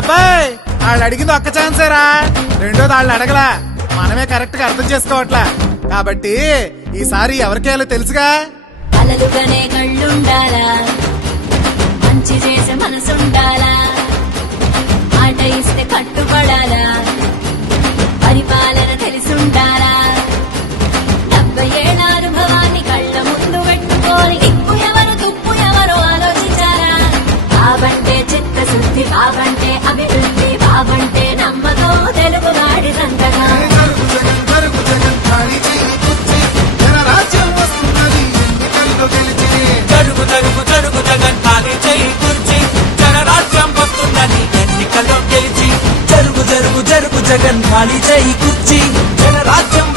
అబ్బాయి వాళ్ళు అడిగింది ఒక్క ఛాన్సేరా, రెండోది వాళ్ళు అడగలా, మనమే కరెక్ట్ గా అర్థం చేసుకోవట్లా. కాబట్టి ఈసారి ఎవరికేయాలో తెలుసుగా. అలలుగానే కళ్ళుండాలా, మంచి చేసే మనసుండాలా, మాట ఇస్తే కట్టుబడాలా, పరిపాలన తెలిసుండాలా. 70 ఏళ్ల అనుభవాన్ని కళ్ళ ముందు పెట్టుకొని దిక్కు ఎవరు తుప్పు ఎవరు ఆలోచించారా. బాబంటే చిత్తశుద్ధి, బాబంటే అభివృద్ధి, బాబంటే నమ్మకం తెలుగువాడి సంతగా. జరుగు జరుగు జరుగు జగన్ ఖాళీ చేయి కుర్చీ, జనరాజ్యం వస్తుందని ఎన్నికల్లో గెలిచి. జరుగు జరుగు జరుగు జగన్ ఖాళీ చేయి కుర్చీ, జనరాజ్యం